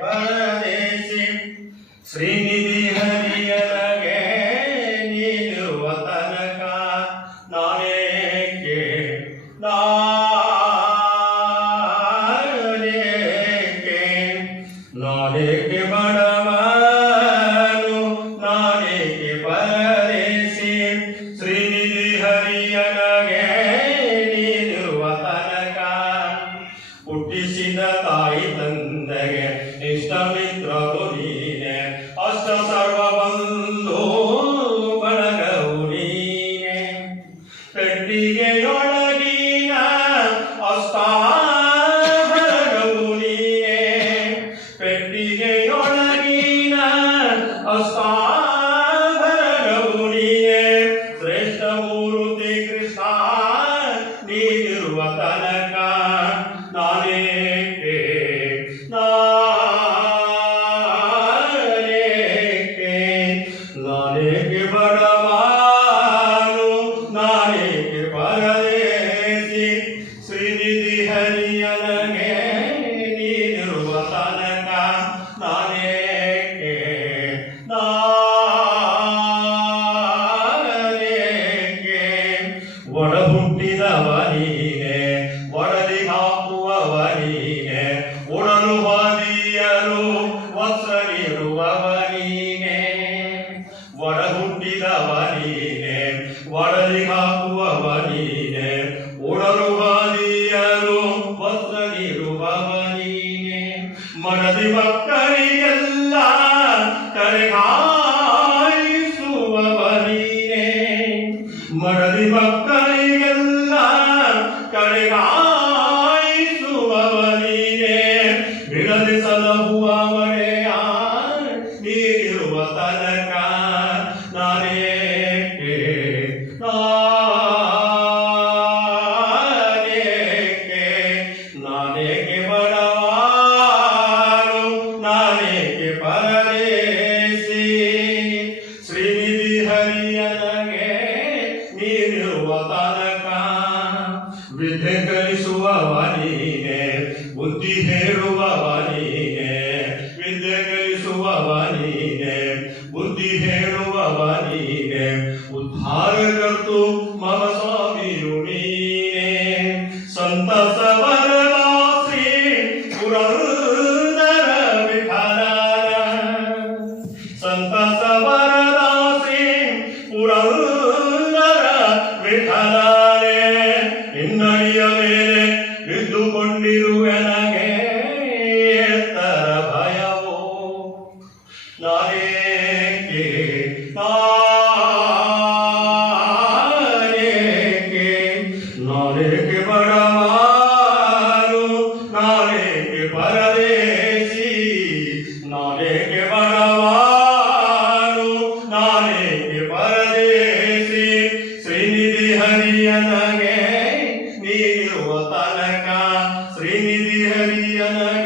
ಪರದೇಶಿ? ಶ್ರೀನಿಧಿ ಹರಿಯನಗೆ ನೀಡುವ ತನಕ ನಾನೇಕೆ ನಾ 一心的打一分。ರೂಪಿದವನಿಗೆ ನೀಡುವ ತಾರಕ ವಿದ್ಯೆ ಕಲಿಸುವ ವಾನಿಗೆ ಬುದ್ಧಿ ಹೇಳುವ ವಾನಿಗೆ ವಿದ್ಯೆ ಕಲಿಸುವ ವಾನಿಗೆ ಬುದ್ಧಿ ಹೇಳುವ ವಾನಿಗೆ ಉದ್ಧಾರ ಕರ್ತು ಮಮ ಸ್ವಾಮಿಯು ನೀನೆ ಸಂತಸ ಹರಿಯನಗೆ ನೀಡುವ ತನಕ ಶ್ರೀನಿಧಿ ಹರಿಯನಗೆ